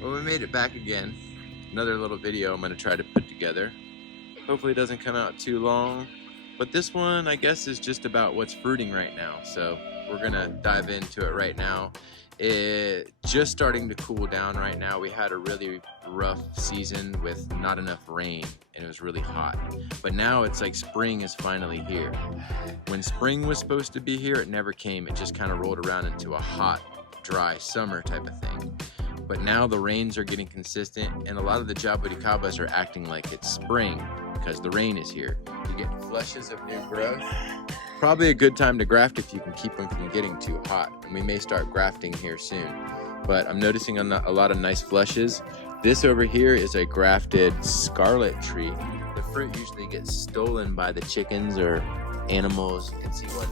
Well, we made it back again. Another little video I'm going to try to put together. Hopefully it doesn't come out too long. But this one, I guess, is just about what's fruiting right now. So we're going to dive into it right now. It's just starting to cool down right now. We had a really rough season with not enough rain and it was really hot. But now it's like spring is finally here. When spring was supposed to be here, it never came. It just kind of rolled around into a hot, dry summer type of thing. But now the rains are getting consistent and a lot of the jabuticabas are acting like it's spring because the rain is here. You get flushes of new growth. Probably a good time to graft if you can keep them from getting too hot. And we may start grafting here soon. But I'm noticing a lot of nice flushes. This over here is a grafted scarlet tree. The fruit usually gets stolen by the chickens or animals. You can see one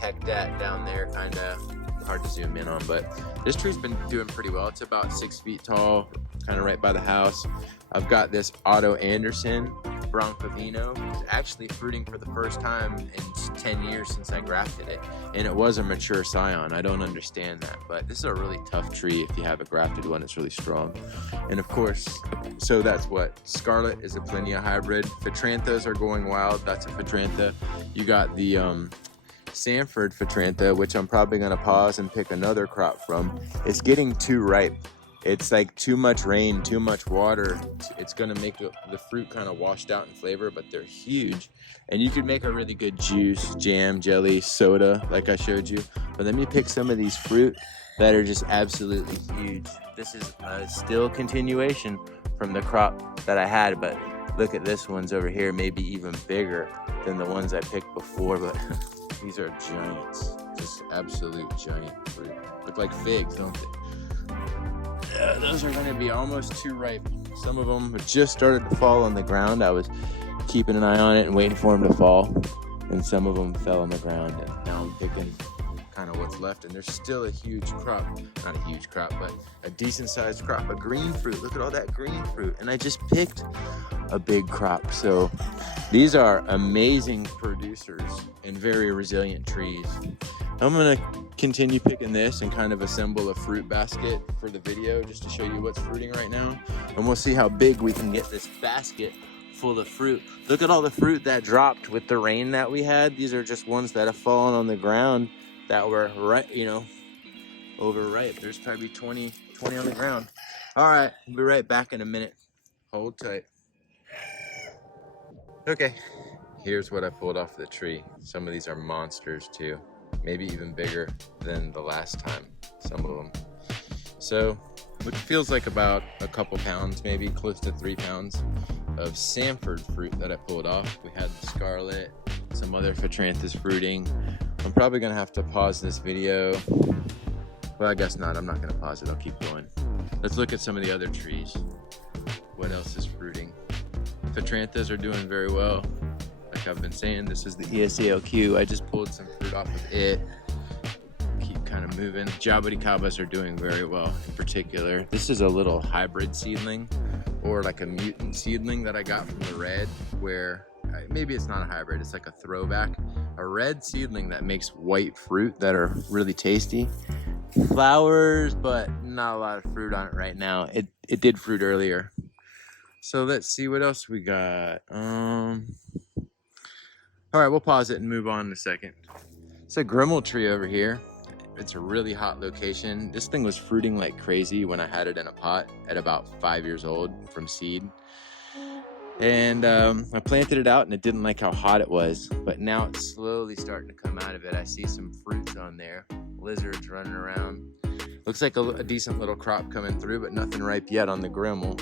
pecked at down there, kind of hard to zoom in on, but this tree's been doing pretty well. It's about 6 feet tall, kind of right by the house. I've got this Otto Anderson Broncovino. It's actually fruiting for the first time in 10 years since I grafted it, and it was a mature scion. I don't understand that, but this is a really tough tree. If you have a grafted one, it's really strong. And of course, so that's what Scarlet is a Plinia hybrid. Phitranthas are going wild. That's a phitrantha. You got the Sanford phitrantha, which I'm probably going to pause and pick another crop from. It's getting too ripe. It's like too much rain, too much water. It's going to make the fruit kind of washed out in flavor, but they're huge. And you could make a really good juice, jam, jelly, soda, like I showed you. But let me pick some of these fruit that are just absolutely huge. This is a still continuation from the crop that I had, but look at this one's over here, maybe even bigger than the ones I picked before, but these are giants, just absolute giant fruit. Look like figs, don't they? Yeah, those are gonna be almost too ripe. Some of them have just started to fall on the ground. I was keeping an eye on it and waiting for them to fall. And some of them fell on the ground, and now I'm picking kind of what's left. And there's still a huge crop, not a huge crop, but a decent sized crop of green fruit. Look at all that green fruit. And I just picked a big crop. So these are amazing producers and very resilient trees. I'm gonna continue picking this and kind of assemble a fruit basket for the video just to show you what's fruiting right now. And we'll see how big we can get this basket full of fruit. Look at all the fruit that dropped with the rain that we had. These are just ones that have fallen on the ground that were right, overripe. There's probably 20 on the ground. All right, we'll be right back in a minute. Hold tight. Okay, here's what I pulled off the tree. Some of these are monsters too. Maybe even bigger than the last time, some of them. So, what feels like about a couple pounds, maybe close to 3 pounds of Sanford fruit that I pulled off. We had the scarlet, some other phitranthas fruiting. I'm probably gonna have to pause this video. Well, I guess not, I'm not gonna pause it, I'll keep going. Let's look at some of the other trees. What else is fruiting? Phitranthas are doing very well. Like I've been saying, this is the ESALQ. I just pulled some fruit off of it. Keep kind of moving. Jabuticabas are doing very well in particular. This is a little hybrid seedling or like a mutant seedling that I got from the red, where maybe it's not a hybrid, it's like a throwback. A red seedling that makes white fruit that are really tasty. Flowers, but not a lot of fruit on it right now. It did fruit earlier. So let's see what else we got. All right, we'll pause it and move on in a second. It's a Grimmel tree over here. It's a really hot location. This thing was fruiting like crazy when I had it in a pot at about 5 years old from seed. And I planted it out and it didn't like how hot it was, but now it's slowly starting to come out of it. I see some fruits on there, lizards running around. Looks like a decent little crop coming through, but nothing ripe yet on the Grimmel.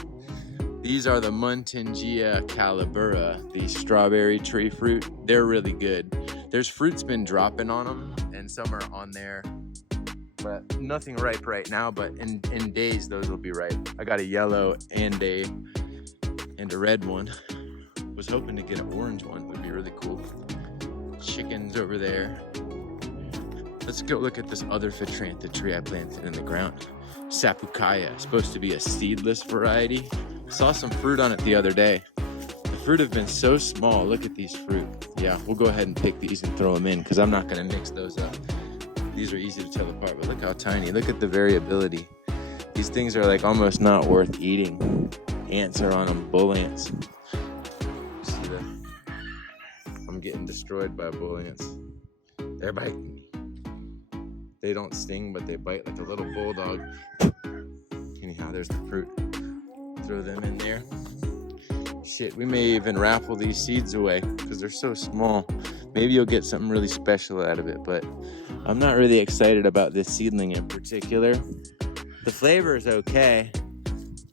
These are the Muntingia calibura, the strawberry tree fruit. They're really good. There's fruit's been dropping on them, and some are on there, but nothing ripe right now, but in days, those will be ripe. I got a yellow and a red one. Was hoping to get an orange one, would be really cool. Chickens over there. Let's go look at this other phitrantha tree I planted in the ground. Sapukaya, supposed to be a seedless variety. Saw some fruit on it the other day. The fruit have been so small. Look at these fruit. Yeah, we'll go ahead and pick these and throw them in because I'm not going to mix those up. These are easy to tell apart, but look how tiny. Look at the variability. These things are like almost not worth eating. Ants are on them, bull ants. See that? I'm getting destroyed by bull ants. They're biting me. They don't sting, but they bite like a little bulldog. Anyhow, there's the fruit. Throw them in there. Shit, we may even raffle these seeds away because they're so small. Maybe you'll get something really special out of it, but I'm not really excited about this seedling in particular. The flavor is okay,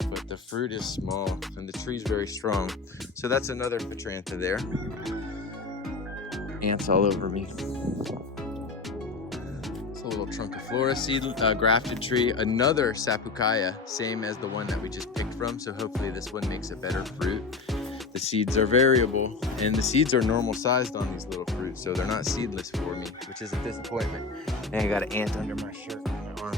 but the fruit is small and the tree's very strong. So that's another phitrantha there. Ants all over me. It's a little trunciflora seed, grafted tree. Another sapukaya, same as the one that we just picked from. So hopefully this one makes a better fruit. The seeds are variable, and the seeds are normal sized on these little fruits, so they're not seedless for me, which is a disappointment. And I got an ant under my shirt on my arm.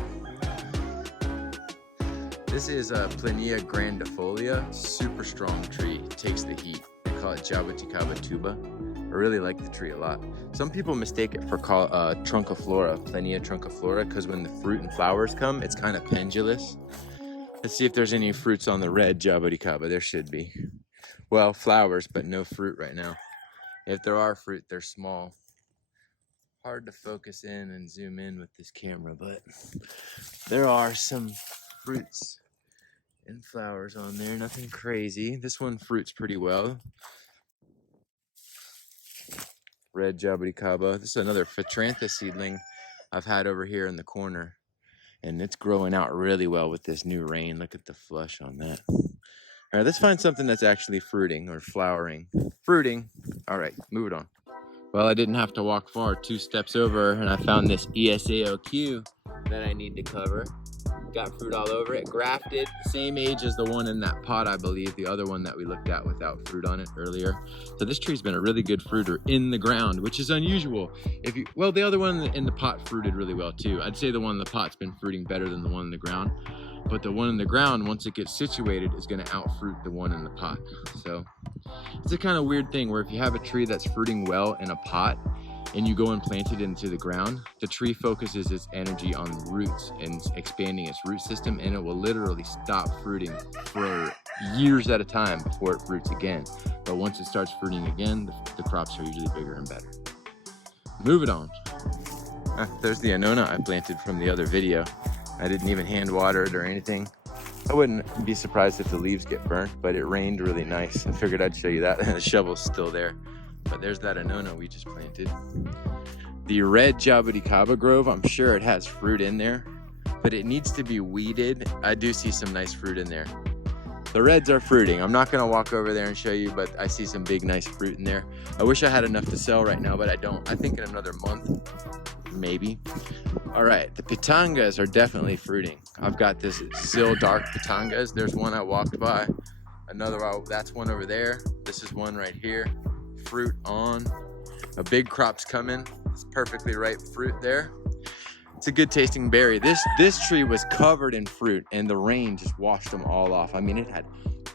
This is a Plinia grandifolia, super strong tree. It takes the heat. They call it jabuticaba tuba. I really like the tree a lot. Some people mistake it for trunciflora, Plinia trunciflora, because when the fruit and flowers come, it's kind of pendulous. Let's see if there's any fruits on the red jabuticaba. There should be. Well, flowers, but no fruit right now. If there are fruit, they're small. Hard to focus in and zoom in with this camera, but there are some fruits and flowers on there. Nothing crazy. This one fruits pretty well. Red jabuticaba. This is another phitrantha seedling I've had over here in the corner. And it's growing out really well with this new rain. Look at the flush on that. All right, let's find something that's actually fruiting or flowering. Fruiting. All right, move it on. Well, I didn't have to walk far. 2 steps over, and I found this ESAOQ that I need to cover. Got fruit all over it. Grafted, same age as the one in that pot, I believe. The other one that we looked at without fruit on it earlier. So this tree's been a really good fruiter in the ground, which is unusual. Well, the other one in the pot fruited really well too. I'd say the one in the pot's been fruiting better than the one in the ground. But the one in the ground, once it gets situated, is going to outfruit the one in the pot. So it's a kind of weird thing where if you have a tree that's fruiting well in a pot and you go and plant it into the ground, the tree focuses its energy on the roots and expanding its root system, and it will literally stop fruiting for years at a time before it fruits again. But once it starts fruiting again, the crops are usually bigger and better. Move it on. There's the annona I planted from the other video. I didn't even hand water it or anything. I wouldn't be surprised if the leaves get burnt, but it rained really nice. I figured I'd show you that. The shovel's still there. But there's that annona we just planted. The red jabuticaba grove, I'm sure it has fruit in there, but it needs to be weeded. I do see some nice fruit in there. The reds are fruiting. I'm not gonna walk over there and show you, but I see some big, nice fruit in there. I wish I had enough to sell right now, but I don't. I think in another month, maybe. All right, the pitangas are definitely fruiting. I've got this Zill dark pitangas. There's one I walked by. Another, that's one over there. This is one right here. Fruit on. A big crop's coming. It's perfectly ripe fruit there. It's a good tasting berry. This tree was covered in fruit and the rain just washed them all off. I mean, it had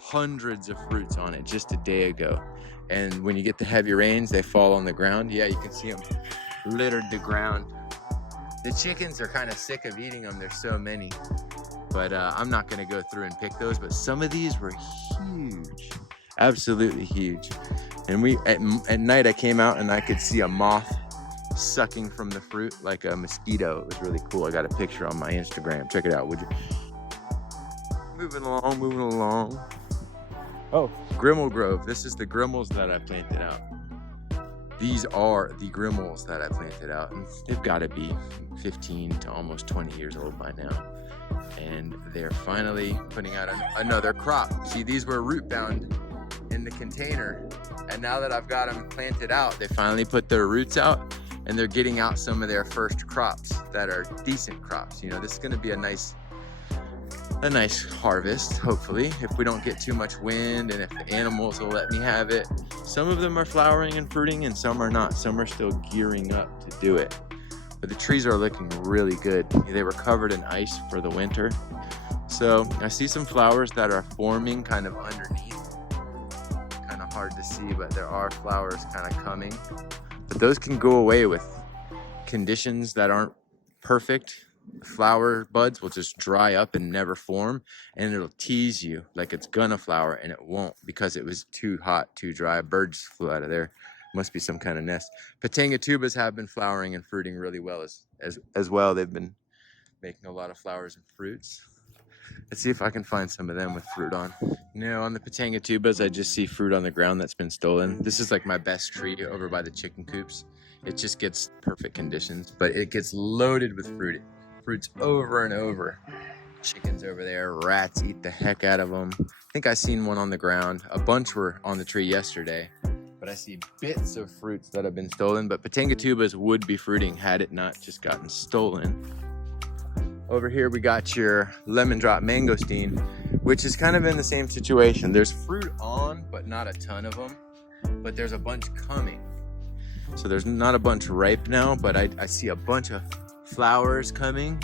hundreds of fruits on it just a day ago. And when you get the heavy rains, they fall on the ground. Yeah, you can see them littered the ground. The chickens are kind of sick of eating them. There's so many. But I'm not gonna go through and pick those, but some of these were huge, absolutely huge. And at night I came out and I could see a moth sucking from the fruit like a mosquito. It was really cool. I got a picture on my Instagram. Check it out, would you? Moving along. Oh, Grimmel Grove. This is the Grimmels that I planted out. These are the Grimmels that I planted out. And they've got to be 15 to almost 20 years old by now. And they're finally putting out another crop. See, these were root bound in the container. And now that I've got them planted out, they finally put their roots out and they're getting out some of their first crops that are decent crops. You know, this is gonna be a nice harvest, hopefully, if we don't get too much wind and if the animals will let me have it. Some of them are flowering and fruiting and some are not. Some are still gearing up to do it. But the trees are looking really good. They were covered in ice for the winter. So I see some flowers that are forming kind of underneath. Kind of hard to see, but there are flowers kind of coming. But those can go away with conditions that aren't perfect. flower buds will just dry up and never form, and it'll tease you like it's gonna flower, and it won't because it was too hot, too dry. Birds flew out of there. Must be some kind of nest. Pitanga tubas have been flowering and fruiting really well as well. They've been making a lot of flowers and fruits. Let's see if I can find some of them with fruit on. No, on the Pitanga tubas, I just see fruit on the ground that's been stolen. This is like my best tree over by the chicken coops. It just gets perfect conditions, but it gets loaded with fruit. Fruits over and over. Chickens over there, rats eat the heck out of them. I think I seen one on the ground. A bunch were on the tree yesterday, but I see bits of fruits that have been stolen. But Pitanga tubas would be fruiting had it not just gotten stolen. Over here we got your lemon drop mangosteen, which is kind of in the same situation. There's fruit on, but not a ton of them, but there's a bunch coming. So there's not a bunch ripe now, but I see a bunch of flowers coming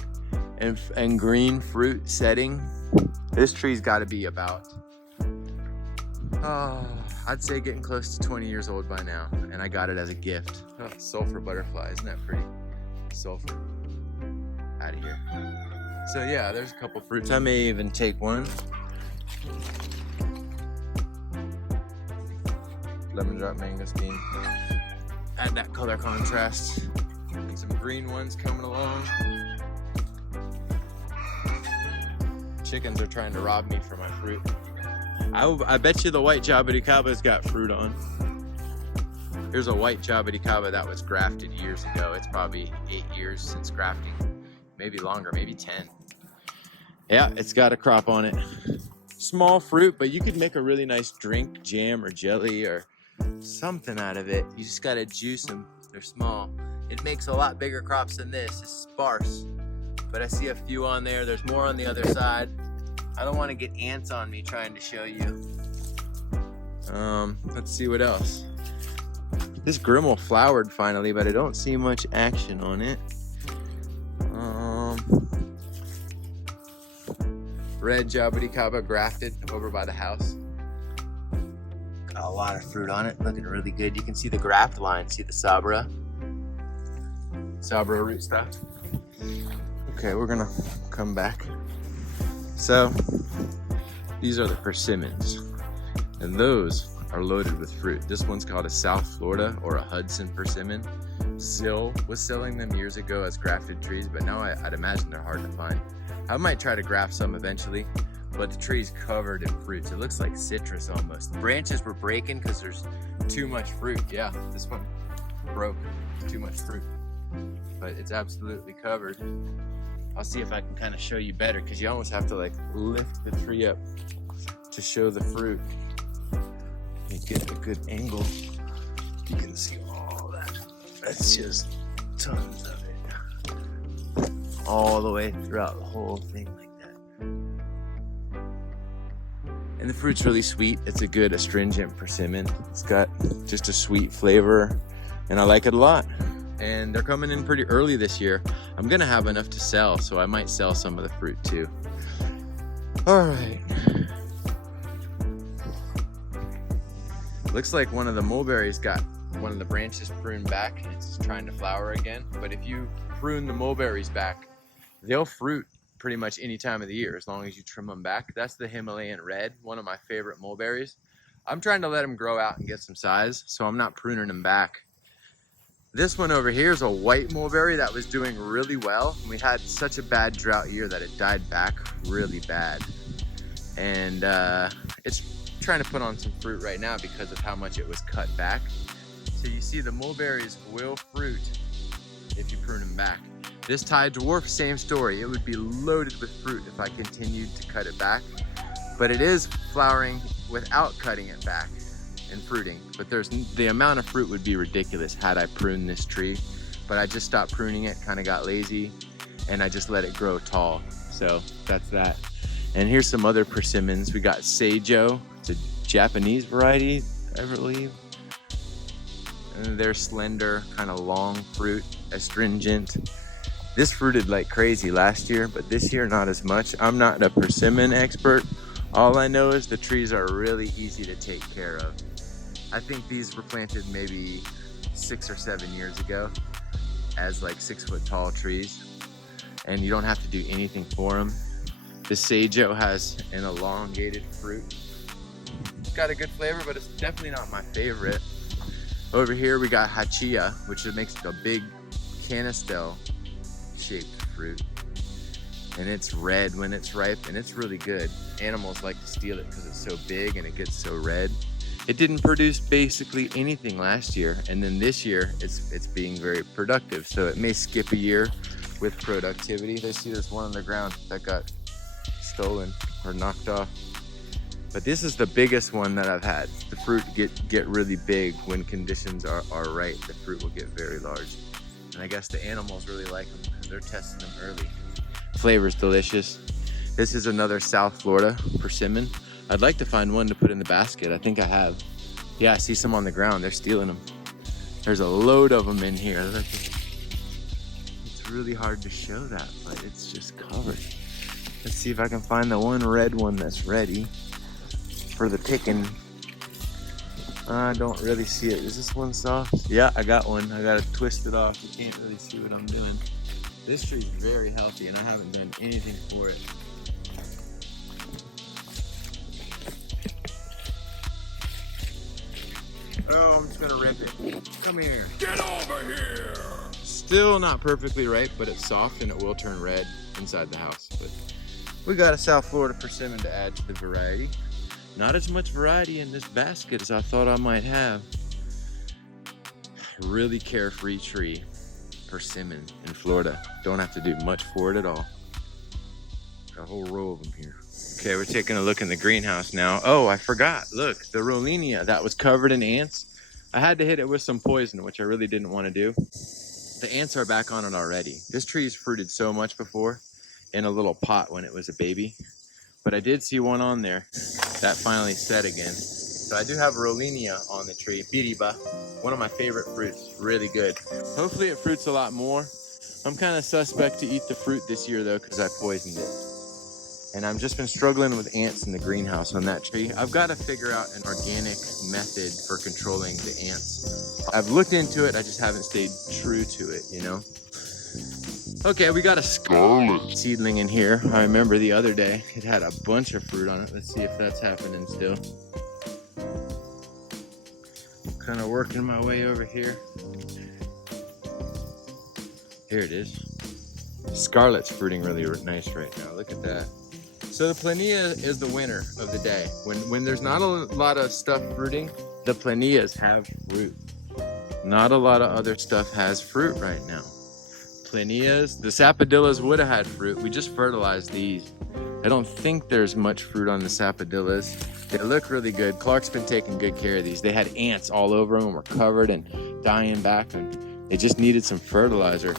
and green fruit setting. This tree's got to be about, I'd say getting close to 20 years old by now, and I got it as a gift. Oh, sulfur butterfly, isn't that pretty? Sulfur. Out of here. So yeah, there's a couple fruits. I may even take one. Lemon drop mangosteen. Add that color contrast. And some green ones coming along. Chickens are trying to rob me for my fruit. I bet you the white jabuticaba's got fruit on. Here's a white jabuticaba that was grafted years ago. It's probably 8 years since grafting. Maybe longer, maybe 10. Yeah, it's got a crop on it. Small fruit, but you could make a really nice drink, jam or jelly or something out of it. You just gotta juice them. They're small. It makes a lot bigger crops than this. It's sparse, but I see a few on there. There's more on the other side. I don't want to get ants on me trying to show you. Let's see what else. This grimmel flowered finally, but I don't see much action on it. Red jabuticaba grafted over by the house. Got a lot of fruit on it, looking really good. You can see the graft line, see the Sabra root stuff. Okay, we're gonna come back. So, these are the persimmons, and those are loaded with fruit. This one's called a South Florida or a Hudson persimmon. Zill was selling them years ago as grafted trees, but now I'd imagine they're hard to find. I might try to graft some eventually, but the tree's covered in fruits. It looks like citrus almost. The branches were breaking because there's too much fruit. Yeah, this one broke. Too much fruit, but it's absolutely covered. I'll see if I can kind of show you better because you almost have to like lift the tree up to show the fruit. You get a good angle. You can see all that. That's just tons of it. All the way throughout the whole thing like that. And the fruit's really sweet. It's a good astringent persimmon. It's got just a sweet flavor, and I like it a lot. And they're coming in pretty early this year. I'm gonna have enough to sell, so I might sell some of the fruit too. All right. Looks like one of the mulberries got one of the branches pruned back and it's trying to flower again. But if you prune the mulberries back, they'll fruit pretty much any time of the year as long as you trim them back. That's the Himalayan Red, one of my favorite mulberries. I'm trying to let them grow out and get some size, so I'm not pruning them back. This one over here is a white mulberry that was doing really well. We had such a bad drought year that it died back really bad. And it's trying to put on some fruit right now because of how much it was cut back. So you see the mulberries will fruit if you prune them back. This Thai dwarf, same story. It would be loaded with fruit if I continued to cut it back. But it is flowering without cutting it back and fruiting. But the amount of fruit would be ridiculous had I pruned this tree. But I just stopped pruning it, kind of got lazy, and I just let it grow tall. So that's that. And here's some other persimmons. We got Seijo. It's a Japanese variety, I believe. And they're slender, kind of long fruit, astringent. This fruited like crazy last year, but this year not as much. I'm not a persimmon expert. All I know is the trees are really easy to take care of. I think these were planted maybe 6 or 7 years ago as like 6 foot tall trees. and you don't have to do anything for them. The Sajo has an elongated fruit. It's got a good flavor, but it's definitely not my favorite. Over here we got Hachia, which makes a big canistel shaped fruit. And it's red when it's ripe, and it's really good. Animals like to steal it because it's so big and it gets so red. It didn't produce basically anything last year, and then this year it's being very productive. So it may skip a year with productivity. There's one on the ground that got stolen or knocked off. But this is the biggest one that I've had. The fruit get really big when conditions are right. The fruit will get very large. And I guess the animals really like them because they're testing them early. Flavor's delicious. This is another South Florida persimmon. I'd like to find one to put in the basket. I think I have. Yeah, I see some on the ground. They're stealing them. There's a load of them in here. It's really hard to show that, but it's just covered. Let's see if I can find the one red one that's ready for the picking. I don't really see it. Is this one soft? Yeah, I got one. I gotta twist it off. You can't really see what I'm doing. This tree's very healthy and I haven't done anything for it. Oh, I'm just gonna rip it. Come here. Get over here! Still not perfectly ripe, but it's soft and it will turn red inside the house. But we got a South Florida persimmon to add to the variety. Not as much variety in this basket as I thought I might have. Really carefree tree, persimmon in Florida. Don't have to do much for it at all. Got a whole row of them here. Okay, we're taking a look in the greenhouse now. Oh, I forgot. Look, the Rollinia that was covered in ants. I had to hit it with some poison, which I really didn't want to do. The ants are back on it already. This tree's fruited so much before in a little pot when it was a baby. But I did see one on there that finally set again. So I do have Rollinia on the tree, Biriba, one of my favorite fruits, really good. Hopefully it fruits a lot more. I'm kind of suspect to eat the fruit this year though, because I poisoned it. And I've just been struggling with ants in the greenhouse on that tree. I've got to figure out an organic method for controlling the ants. I've looked into it, I just haven't stayed true to it, you know? Okay, we got a scarlet seedling in here. I remember the other day, it had a bunch of fruit on it. Let's see if that's happening still. Kind of working my way over here. Here it is. Scarlet's fruiting really nice right now. Look at that. So the Plinia is the winner of the day. When there's not a lot of stuff fruiting, the Plinias have fruit. Not a lot of other stuff has fruit right now. Plinias, the sapodillas would have had fruit. We just fertilized these. I don't think there's much fruit on the sapodillas. They look really good. Clark's been taking good care of these. They had ants all over them and were covered and dying back, and they just needed some fertilizer.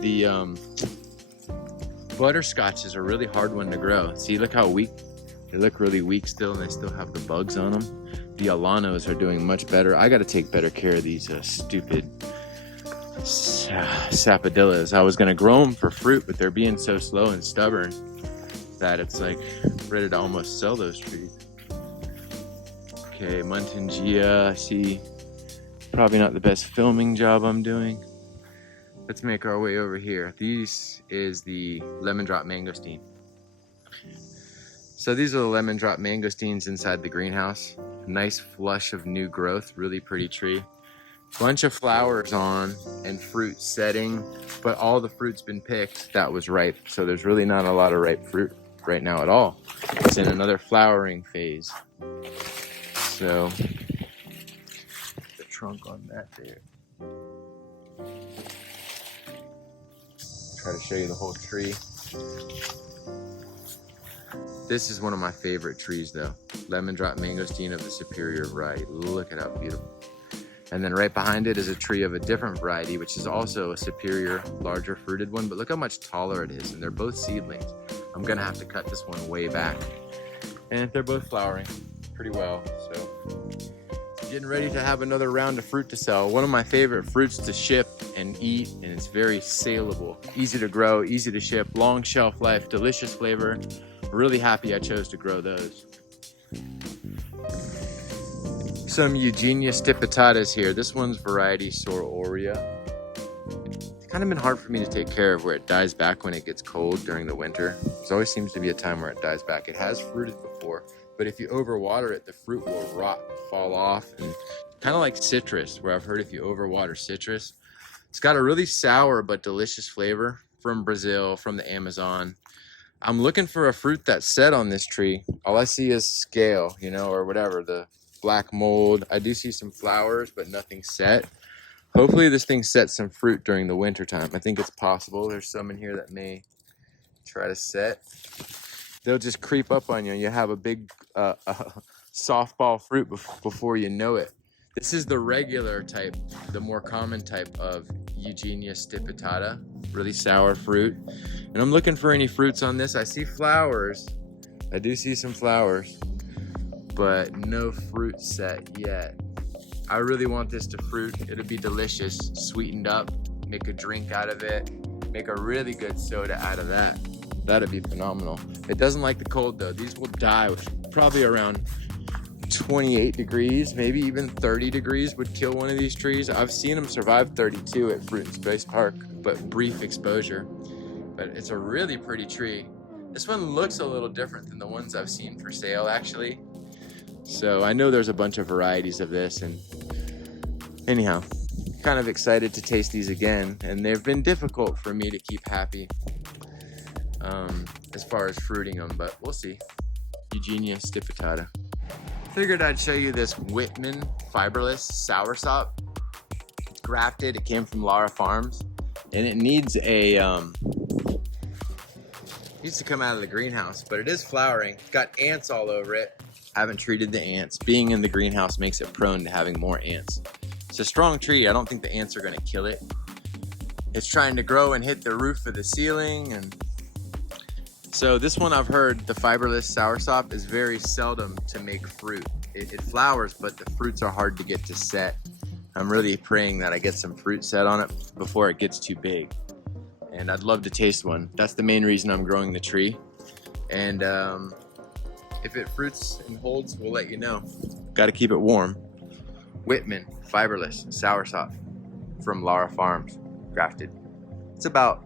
The butterscotches are a really hard one to grow. See, look how weak. They look really weak still, and they still have the bugs on them. The Alanos are doing much better. I got to take better care of these stupid sapodillas. I was going to grow them for fruit, but they're being so slow and stubborn that it's like ready to almost sell those trees. Okay, Muntingia. I see. Probably not the best filming job I'm doing. Let's make our way over here. This is the lemon drop mangosteen. So these are the lemon drop mangosteens inside the greenhouse. Nice flush of new growth, really pretty tree. Bunch of flowers on and fruit setting, but all the fruit's been picked that was ripe. So there's really not a lot of ripe fruit right now at all. It's in another flowering phase. So the trunk on that there. Try to show you the whole tree. This is one of my favorite trees though. Lemon drop mangosteen of the superior variety. Look at how beautiful. And then right behind it is a tree of a different variety, which is also a superior, larger fruited one, but look how much taller it is. And they're both seedlings. I'm gonna have to cut this one way back. And they're both flowering pretty well, so. Getting ready to have another round of fruit to sell. One of my favorite fruits to ship and eat, and it's very saleable. Easy to grow, easy to ship, long shelf life, delicious flavor. Really happy I chose to grow those. Some Eugenias stipitatas here. This one's variety Sororia. It's kind of been hard for me to take care of, where it dies back when it gets cold during the winter. There always seems to be a time where it dies back. It has fruited before, but if you overwater it, the fruit will rot, fall off, and kind of like citrus, where I've heard if you overwater citrus, it's got a really sour but delicious flavor from Brazil, from the Amazon. I'm looking for a fruit that's set on this tree. All I see is scale, you know, or whatever, the black mold. I do see some flowers, but nothing set. Hopefully this thing sets some fruit during the winter time. I think it's possible. There's some in here that may try to set. They'll just creep up on you. You have a big softball fruit before you know it. This is the regular type, the more common type of Eugenias stipitata, really sour fruit. And I'm looking for any fruits on this. I see flowers. I do see some flowers, but no fruit set yet. I really want this to fruit. It'll be delicious, sweetened up, make a drink out of it, make a really good soda out of that. That'd be phenomenal. It doesn't like the cold though. These will die with probably around 28 degrees, maybe even 30 degrees would kill one of these trees. I've seen them survive 32 at Fruit and Space Park, but brief exposure. But it's a really pretty tree. This one looks a little different than the ones I've seen for sale, actually. So I know there's a bunch of varieties of this, and anyhow, kind of excited to taste these again. And they've been difficult for me to keep happy as far as fruiting them, but we'll see. Eugenias stipitata. Figured I'd show you this Whitman fiberless soursop. It's grafted. It came from Lara Farms, and it needs a needs to come out of the greenhouse, but it is flowering. It's got ants all over it. I haven't treated the ants. Being in the greenhouse makes it prone to having more ants. It's a strong tree. I don't think the ants are going to kill it. It's trying to grow and hit the roof of the ceiling, and so this one, I've heard, the fiberless soursop is very seldom to make fruit. It flowers, but the fruits are hard to get to set. I'm really praying that I get some fruit set on it before it gets too big. And I'd love to taste one. That's the main reason I'm growing the tree. And if it fruits and holds, we'll let you know. Got to keep it warm. Whitman fiberless soursop from Lara Farms, grafted. It's about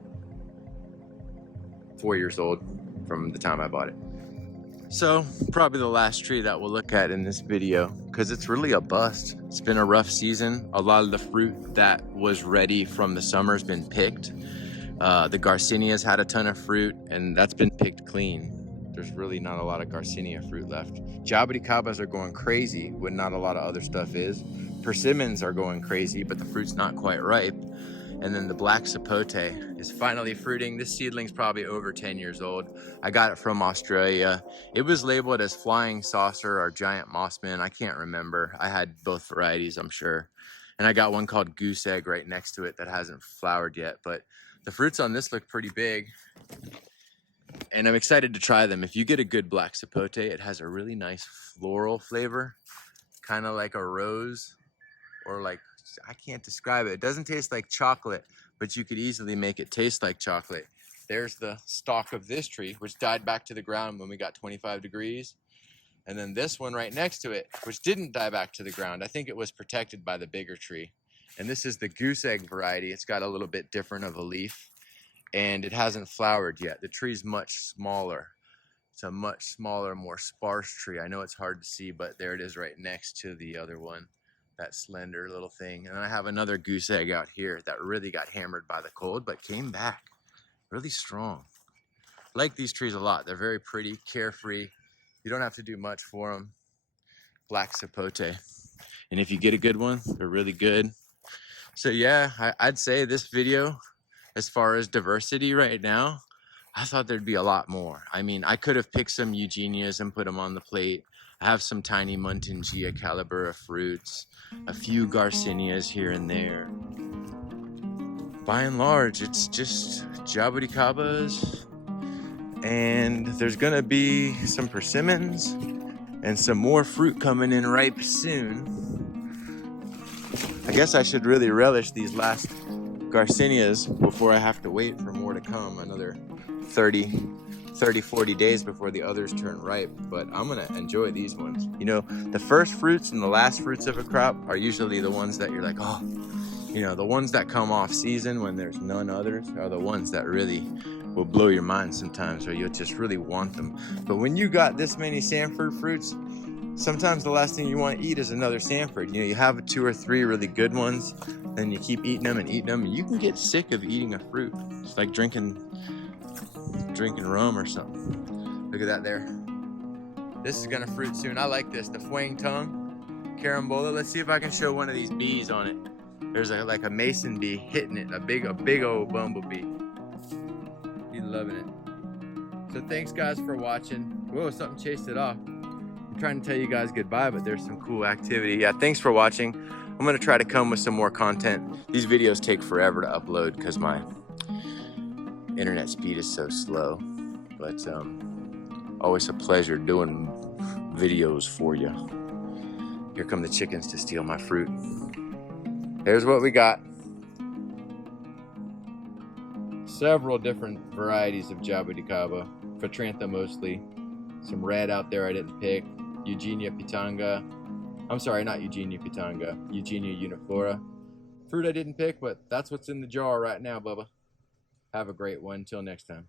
4 years old from the time I bought it. So probably the last tree that we'll look at in this video, because it's really a bust. It's been a rough season. A lot of the fruit that was ready from the summer has been picked. The Garcinias had a ton of fruit, and that's been picked clean. There's really not a lot of Garcinia fruit left. Jabuticabas are going crazy when not a lot of other stuff is. Persimmons are going crazy, but the fruit's not quite ripe. And then the black sapote is finally fruiting. This seedling's probably over 10 years old. I got it from Australia. It was labeled as flying saucer or giant mossman. I can't remember. I had both varieties, I'm sure. And I got one called goose egg right next to it that hasn't flowered yet. But the fruits on this look pretty big. And I'm excited to try them. If you get a good black sapote, it has a really nice floral flavor. Kind of like a rose, or like, I can't describe it. It doesn't taste like chocolate, but you could easily make it taste like chocolate. There's the stalk of this tree, which died back to the ground when we got 25 degrees. And then this one right next to it, which didn't die back to the ground. I think it was protected by the bigger tree. And this is the goose egg variety. It's got a little bit different of a leaf, and it hasn't flowered yet. The tree's much smaller. It's a much smaller, more sparse tree. I know it's hard to see, but there it is right next to the other one. That slender little thing. And I have another goose egg out here that really got hammered by the cold, but came back really strong. I like these trees a lot. They're very pretty, carefree. You don't have to do much for them. Black sapote. And if you get a good one, they're really good. So yeah, I'd say this video, as far as diversity right now, I thought there'd be a lot more. I mean, I could have picked some Eugenias and put them on the plate. I have some tiny Muntingia calibra fruits, a few Garcinias here and there. By and large, it's just jabuticabas, and there's gonna be some persimmons and some more fruit coming in ripe soon. I guess I should really relish these last Garcinias before I have to wait for more to come, another 40 days before the others turn ripe. But I'm gonna enjoy these ones. You know, the first fruits and the last fruits of a crop are usually the ones that you're like, oh, You know, the ones that come off season when there's none others are the ones that really will blow your mind sometimes, or you'll just really want them. But when you got this many Sanford fruits, sometimes the last thing you want to eat is another Sanford. You know, you have 2 or 3 really good ones, then you keep eating them, and you can get sick of eating a fruit. It's like drinking rum or something. Look at that there. This is gonna fruit soon. I like this, the Fuang tongue, carambola. Let's see if I can show one of these bees on it. There's like a mason bee hitting it, a big old bumblebee. He's loving it. So thanks guys for watching. Whoa, something chased it off. I'm trying to tell you guys goodbye, but there's some cool activity. Yeah, thanks for watching. I'm gonna try to come with some more content. These videos take forever to upload because my internet speed is so slow. But always a pleasure doing videos for you. Here come the chickens to steal my fruit. Here's what we got. Several different varieties of jabuticaba, phitrantha mostly. Some red out there I didn't pick. Eugenia Pitanga. I'm sorry, not Eugenia Pitanga. Eugenia uniflora. Fruit I didn't pick, but that's what's in the jar right now, Bubba. Have a great one. Till next time.